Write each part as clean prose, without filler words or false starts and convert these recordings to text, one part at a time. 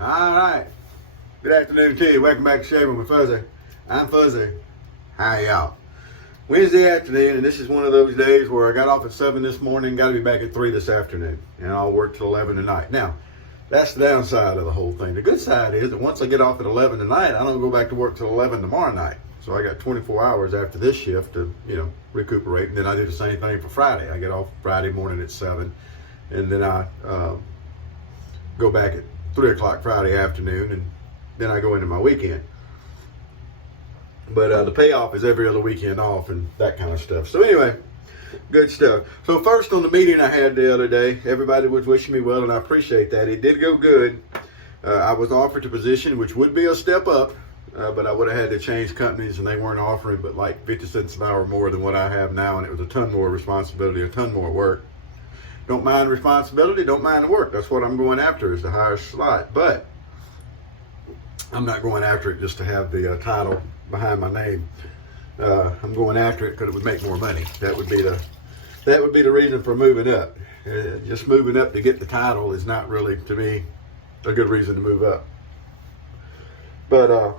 All right. Good afternoon to you. Welcome back to Shaving with Fuzzy. I'm Fuzzy. How y'all? Wednesday afternoon, and this is one of those days where I got off at 7 this morning, got to be back at 3 this afternoon, and I'll work till 11 tonight. Now, that's the downside of the whole thing. The good side is that once I get off at 11 tonight, I don't go back to work till 11 tomorrow night. So I got 24 hours after this shift to, recuperate, and then I do the same thing for Friday. I get off Friday morning at 7, and then I go back at 3 o'clock Friday afternoon, and then I go into my weekend. But the payoff is every other weekend off and that kind of stuff. So anyway, good stuff. So first, on the meeting I had the other day, everybody was wishing me well, and I appreciate that. It did go good. I was offered a position, which would be a step up, but I would have had to change companies, and they weren't offering but like 50 cents an hour more than what I have now, and it was a ton more responsibility, a ton more work. Don't mind responsibility, don't mind the work. That's what I'm going after, is the higher slot. But I'm not going after it just to have the title behind my name. I'm going after it because it would make more money. That would be the reason for moving up. Just moving up to get the title is not really, to me, a good reason to move up. But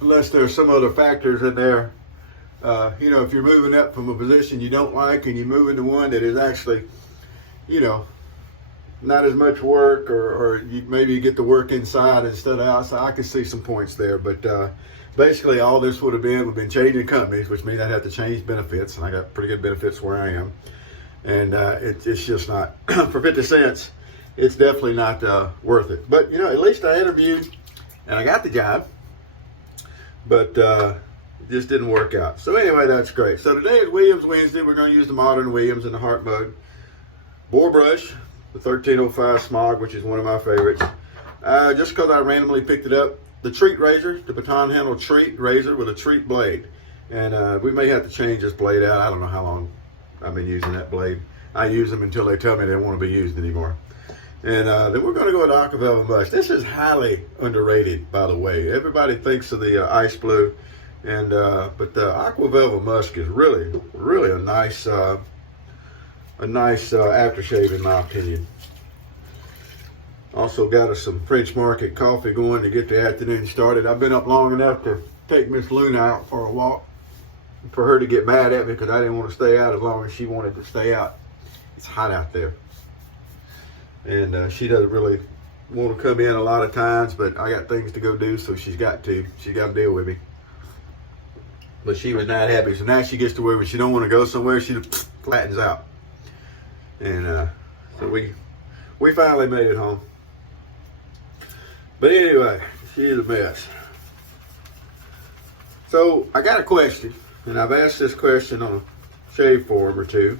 unless there's some other factors in there, if you're moving up from a position you don't like and you move into one that is actually, not as much work, or you maybe get the work inside instead of outside, I could see some points there. But basically all this would have been changing companies, which means I'd have to change benefits, and I got pretty good benefits where I am. And it's just not, for 50 cents, it's definitely not worth it. But, at least I interviewed and I got the job, but it just didn't work out. So anyway, that's great. So today is Williams Wednesday. We're going to use the modern Williams in the heart mode. Bore brush, the 1305 Smog, which is one of my favorites. Just because I randomly picked it up. The Treet razor, the baton handle Treet razor with a Treet blade. And we may have to change this blade out. I don't know how long I've been using that blade. I use them until they tell me they don't want to be used anymore. And then we're going to go with Aqua Velvet Musk. This is highly underrated, by the way. Everybody thinks of the Ice Blue, but the Aqua Velvet Musk is really, really a nice aftershave, in my opinion. Also got us some French Market coffee going to get the afternoon started. I've been up long enough to take Miss Luna out for a walk, for her to get mad at me because I didn't want to stay out as long as she wanted to stay out. It's hot out there. And she doesn't really want to come in a lot of times, but I got things to go do, so she's got to deal with me. But she was not happy, so now she gets to where when she don't want to go somewhere, she flattens out. And so we finally made it home. But anyway, she is a mess. So I got a question, and I've asked this question on a shave forum or two.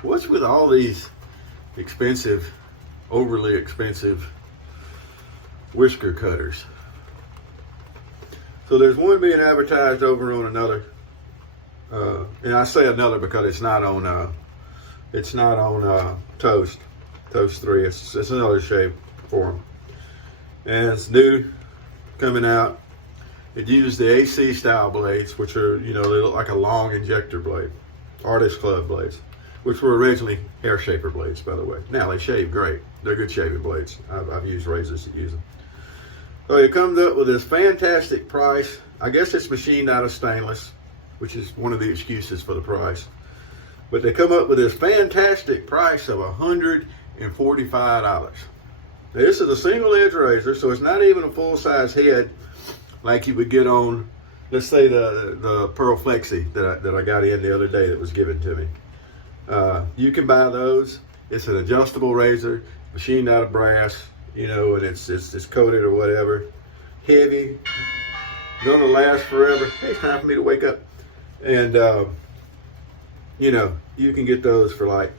What's with all these overly expensive whisker cutters? So there's one being advertised over on another, and I say another because it's not on Toast 3. It's another shave forum, and it's new, coming out. It uses the AC style blades, which are, they look like a long injector blade, artist club blades, which were originally hair shaper blades, by the way. Now they shave great. They're good shaving blades. I've used razors that use them. So it comes up with this fantastic price. I guess it's machined out of stainless, which is one of the excuses for the price. But they come up with this fantastic price of $145. Now, this is a single edge razor, so it's not even a full size head like you would get on, let's say, the Pearl Flexi that I got in the other day that was given to me. You can buy those. It's an adjustable razor, machined out of brass, and it's coated or whatever. Heavy, gonna last forever. Hey, it's time for me to wake up. And you can get those for like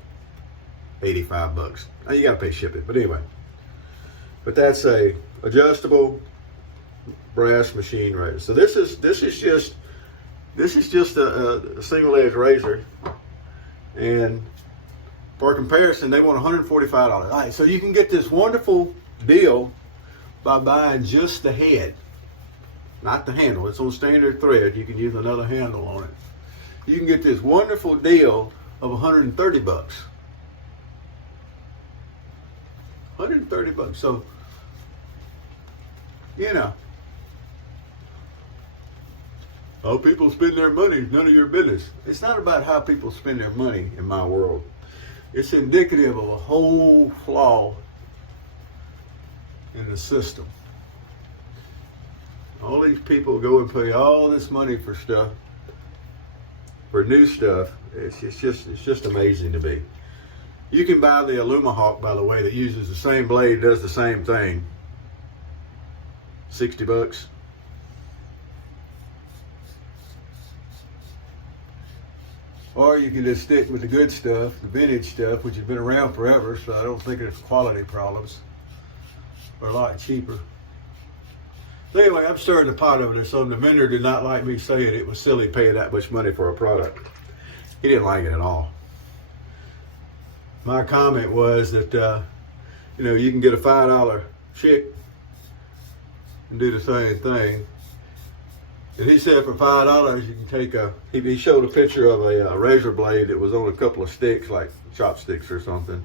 $85. Now you gotta pay shipping, but anyway. But that's a adjustable brass machine razor. So this is just a single edge razor, and for comparison, they want $145. All right, so you can get this wonderful deal by buying just the head, not the handle. It's on standard thread. You can use another handle on it. You can get this wonderful deal of $130. $130. So, you know, how people spend their money is none of your business. It's not about how people spend their money in my world. It's indicative of a whole flaw in the system. All these people go and pay all this money for stuff, for new stuff. It's just amazing to me. You can buy the Alumahawk, by the way, that uses the same blade, does the same thing. $60. Or you can just stick with the good stuff, the vintage stuff, which has been around forever, so I don't think there's quality problems. Or a lot cheaper. So anyway, I'm stirring the pot over this. So the vendor did not like me saying it was silly paying that much money for a product. He didn't like it at all. My comment was that, you can get a $5 chick and do the same thing. And he said for $5 you can take he showed a picture of a razor blade that was on a couple of sticks, like chopsticks or something.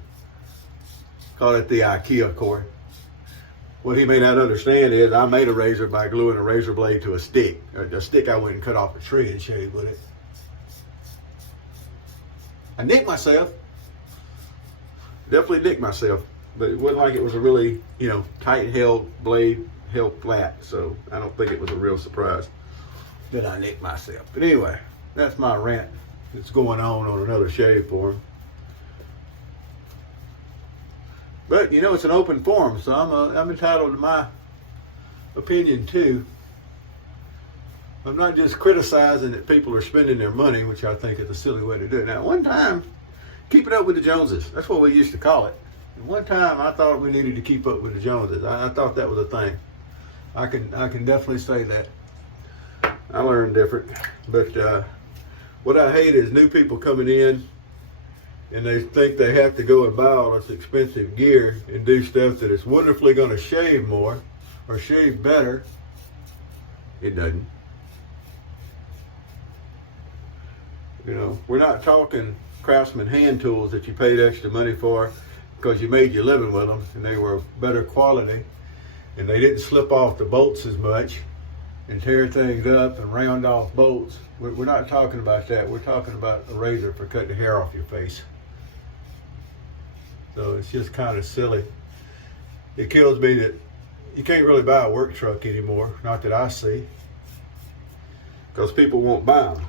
Call it the IKEA cord. What he may not understand is I made a razor by gluing a razor blade to a stick. A stick I went and cut off a tree and shave with it. I nicked myself. Definitely nicked myself. But it wasn't like it was a really, tight held blade, held flat. So I don't think it was a real surprise that I nicked myself. But anyway, that's my rant that's going on another shave for him. But it's an open forum, so I'm entitled to my opinion too. I'm not just criticizing that people are spending their money, which I think is a silly way to do it. Now, one time, keeping up with the Joneses, that's what we used to call it. And one time, I thought we needed to keep up with the Joneses. I thought that was a thing. I can definitely say that. I learned different, but what I hate is new people coming in and they think they have to go and buy all this expensive gear and do stuff that is wonderfully going to shave more or shave better. It doesn't. We're not talking Craftsman hand tools that you paid extra money for because you made your living with them and they were better quality and they didn't slip off the bolts as much and tear things up and round off bolts. We're not talking about that. We're talking about a razor for cutting the hair off your face. So it's just kind of silly. It kills me that you can't really buy a work truck anymore, not that I see, because people won't buy them.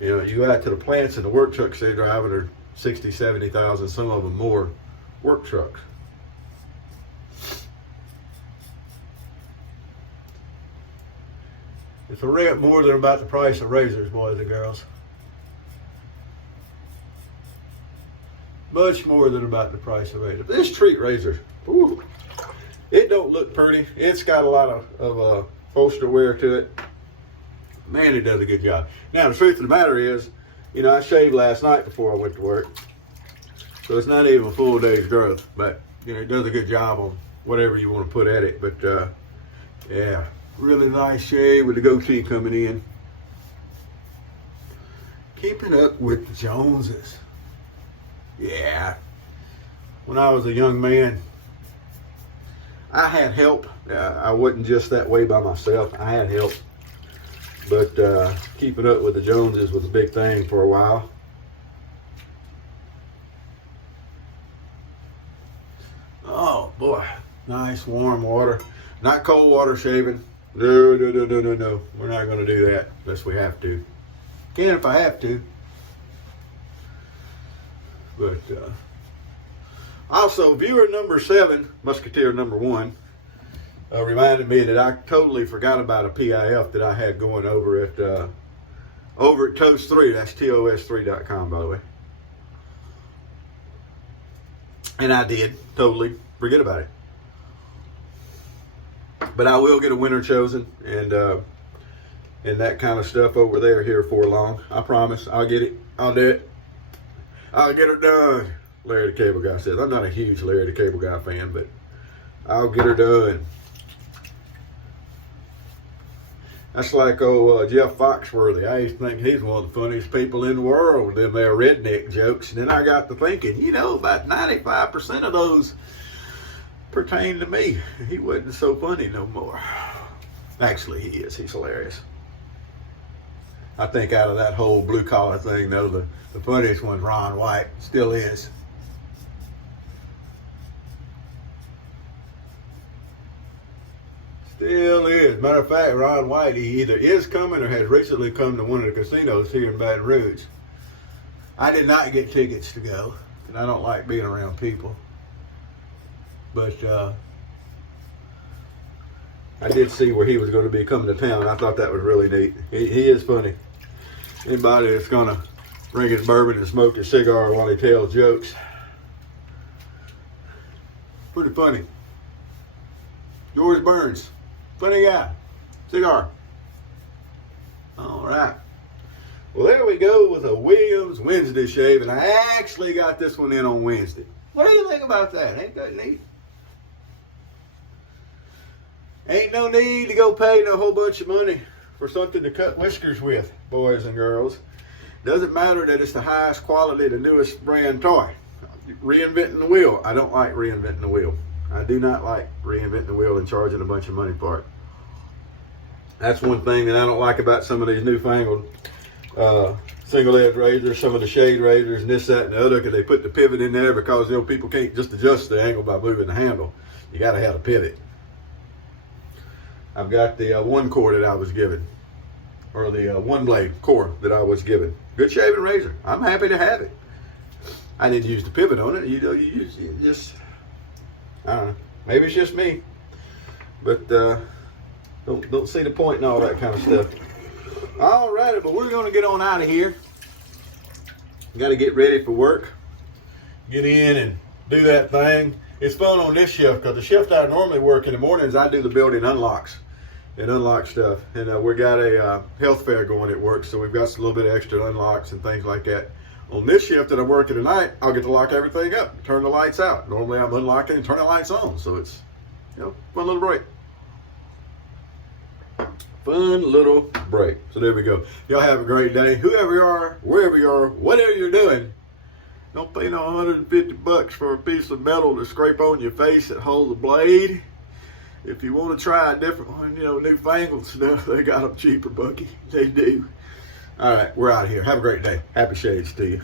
You go out to the plants and the work trucks they're driving are 60, 70,000, some of them more work trucks. It's a rant more than about the price of razors, boys and girls. Much more than about the price of razors. This Treet razor, ooh, it don't look pretty. It's got a lot of upholstery wear to it. Man, it does a good job. Now, the truth of the matter is, I shaved last night before I went to work. So it's not even a full day's growth. But, it does a good job on whatever you want to put at it. But, yeah, really nice shave with the goatee coming in. Keeping up with the Joneses. Yeah. When I was a young man, I had help. I wasn't just that way by myself. I had help. But keeping up with the Joneses was a big thing for a while. Oh boy, nice warm water. Not cold water shaving. No. We're not going to do that unless we have to. Can if I have to. But also, viewer number 7, Musketeer number 1, reminded me that I totally forgot about a PIF that I had going over at Toast 3. That's TOS3.com, by the way. And I did totally forget about it. But I will get a winner chosen and that kind of stuff over there here for long. I promise. I'll get it. I'll do it. I'll get her done. Larry the Cable Guy says. I'm not a huge Larry the Cable Guy fan, but I'll get her done. That's like Jeff Foxworthy. I used to think he's one of the funniest people in the world with them there redneck jokes. And then I got to thinking, you know, about 95% of those pertain to me. He wasn't so funny no more. Actually, he is. He's hilarious. I think out of that whole blue collar thing, though, the funniest one's Ron White. Still is. Still is. Matter of fact, Ron White, he either is coming or has recently come to one of the casinos here in Baton Rouge. I did not get tickets to go, and I don't like being around people. But I did see where he was going to be coming to town. I thought that was really neat. He is funny. Anybody that's going to drink his bourbon and smoke his cigar while he tells jokes. Pretty funny. George Burns. Funny guy. Cigar. All right. Well, there we go with a Williams Wednesday shave, and I actually got this one in on Wednesday. What do you think about that? Ain't that neat? Ain't no need to go pay no whole bunch of money for something to cut whiskers with, boys and girls. Doesn't matter that it's the highest quality, the newest brand toy. Reinventing the wheel. I don't like reinventing the wheel. I do not like reinventing the wheel and charging a bunch of money for it. That's one thing that I don't like about some of these newfangled single edge razors, some of the shade razors and this, that, and the other, because they put the pivot in there because, you know, people can't just adjust the angle by moving the handle. You got to have a pivot. I've got the one core that I was given, or the one blade core that I was given. Good shaving razor. I'm happy to have it. I didn't use the pivot on it. You know, you just, I don't know. Maybe it's just me, but don't see the point in all that kind of stuff. All righty, but we're going to get on out of here. Got to get ready for work. Get in and do that thing. It's fun on this shift because the shift I normally work in the mornings, I do the building unlocks and unlock stuff. And we got a health fair going at work, so we've got a little bit of extra unlocks and things like that. On this shift that I'm working tonight, I'll get to lock everything up, turn the lights out. Normally I'm unlocking and turning the lights on, so it's, you know, fun little break. Fun little break. So there we go. Y'all have a great day. Whoever you are, wherever you are, whatever you're doing, don't pay no $150 for a piece of metal to scrape on your face that holds a blade. If you want to try a different one, you know, newfangled stuff, they got them cheaper, Bucky. They do. All right, we're out of here. Have a great day. Happy shades to you.